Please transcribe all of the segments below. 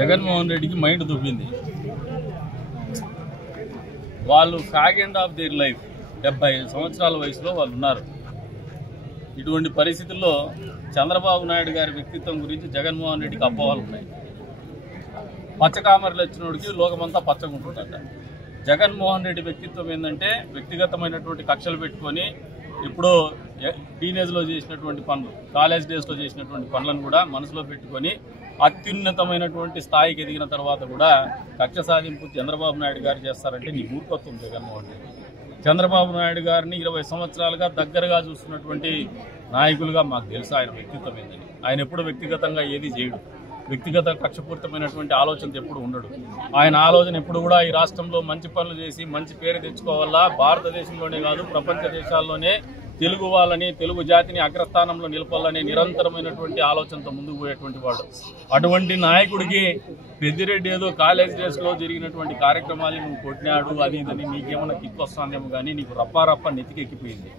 జగన్మోహన్ రెడ్డికి మైండ్ దుబ్బింది. వాళ్ళు fag end of their life 75 సంవత్సరాల వయసులో వాళ్ళు ఉన్నారు. ఇటువంటి పరిస్థితుల్లో చంద్రబాబు నాయుడు గారి వ్యక్తిత్వం గురించి జగన్మోహన్ రెడ్డికి అపోహలు ఉన్నాయి. పచ్చకామర్లు వచ్చినోడికి లోకమంతా పచ్చగుంటుందట. జగన్మోహన్ రెడ్డి వ్యక్తిత్వం ఏంటంటే వ్యక్తిగతమైనటువంటి కక్షలు పెట్టుకొని ఇప్పుడు టీనేజ్లో చేసినటువంటి పనులు, కాలేజ్ డేస్లో చేసినటువంటి పనులను కూడా మనసులో పెట్టుకొని అత్యున్నతమైనటువంటి స్థాయికి ఎదిగిన తర్వాత కూడా కక్ష సాధింపు చంద్రబాబు నాయుడు గారు చేస్తారంటే నీ మూర్ఖత్వం జగన్మోహన్ రెడ్డి. చంద్రబాబు నాయుడు గారిని 20 సంవత్సరాలుగా దగ్గరగా చూస్తున్నటువంటి నాయకులుగా మాకు తెలుసు ఆయన వ్యక్తిత్వం ఏంటని. ఆయన ఎప్పుడు వ్యక్తిగతంగా ఏది చేయడు, వ్యక్తిగత కక్షపూరితమైనటువంటి ఆలోచనతో ఎప్పుడు ఉండడు. ఆయన ఆలోచన ఎప్పుడు కూడా ఈ రాష్ట్రంలో మంచి పనులు చేసి మంచి పేరు తెచ్చుకోవాలా, భారతదేశంలోనే కాదు ప్రపంచ దేశాల్లోనే తెలుగు వాళ్ళని, తెలుగు జాతిని అగ్రస్థానంలో నిలపాలని నిరంతరమైనటువంటి ఆలోచనతో ముందుకు పోయేటువంటి వాడు. అటువంటి నాయకుడికి పెద్దిరెడ్డి ఏదో కాలేజ్ డేస్లో జరిగినటువంటి కార్యక్రమాలు నువ్వు కొట్టినాడు అది ఇదని నీకేమన్నా కిక్ వస్తుందేమో కానీ నీకు రప్పారప్ప నెత్తికెక్కిపోయింది.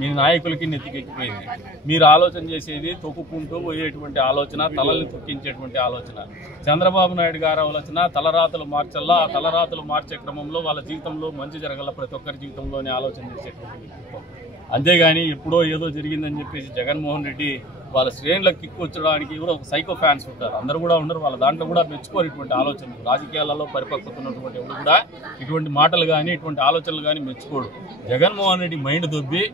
మీ నాయకులకి నెత్తికెక్కిపోయింది. మీరు ఆలోచన చేసేది తొక్కుకుంటూ పోయేటువంటి ఆలోచన, తలల్ని తొక్కించేటువంటి ఆలోచన. చంద్రబాబు నాయుడు గారి ఆలోచన తలరాతలు మార్చల్లా, ఆ తలరాతలు మార్చే క్రమంలో వాళ్ళ జీవితంలో మంచి జరగల, ప్రతి ఒక్కరి జీవితంలోనే ఆలోచన చేసేటువంటి వ్యక్తిత్వం. అంతేగాని ఎప్పుడో ఏదో జరిగిందని చెప్పేసి జగన్మోహన్ రెడ్డి వాళ్ళ శ్రేణులకు కిక్కు వచ్చడానికి కూడా ఒక సైకో ఫ్యాన్స్ ఉంటారు. అందరూ కూడా ఉండరు, వాళ్ళ దాంట్లో కూడా మెచ్చుకోరు ఇటువంటి ఆలోచనలు. రాజకీయాలలో పరిపక్వత ఉన్నటువంటి ఎవరు కూడా ఇటువంటి మాటలు కానీ ఇటువంటి ఆలోచనలు కానీ మెచ్చుకోడు. జగన్మోహన్ రెడ్డి మైండ్ దొబ్బి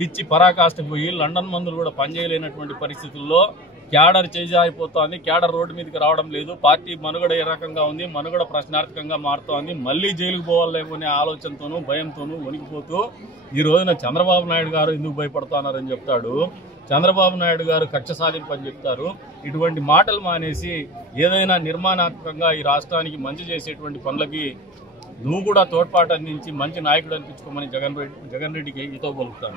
పిచ్చి పరాకాష్ఠకు పోయి లండన్ మందులు కూడా పనిచేయలేనటువంటి పరిస్థితుల్లో క్యాడర్ చేజారిపోతోంది. క్యాడర్ రోడ్డు మీదకి రావడం లేదు. పార్టీ మనుగడ ఏ రకంగా ఉంది, మనుగడ ప్రశ్నార్థకంగా మారుతోంది. మళ్ళీ జైలుకు పోవాలేమో అనే ఆలోచనతోనూ భయంతోనూ వణికిపోతూ ఈ రోజున చంద్రబాబు నాయుడు గారు ఎందుకు భయపడుతున్నారని చెప్తాడు, చంద్రబాబు నాయుడు గారు కక్ష సాధింపు అని చెప్తారు. ఇటువంటి మాటలు మానేసి ఏదైనా నిర్మాణాత్మకంగా ఈ రాష్ట్రానికి మంచి చేసేటువంటి పనులకి నువ్వు కూడా తోడ్పాటు అందించి మంచి నాయకుడు అనిపించుకోమని జగన్ రెడ్డికి ఈతో పలుకుతాను.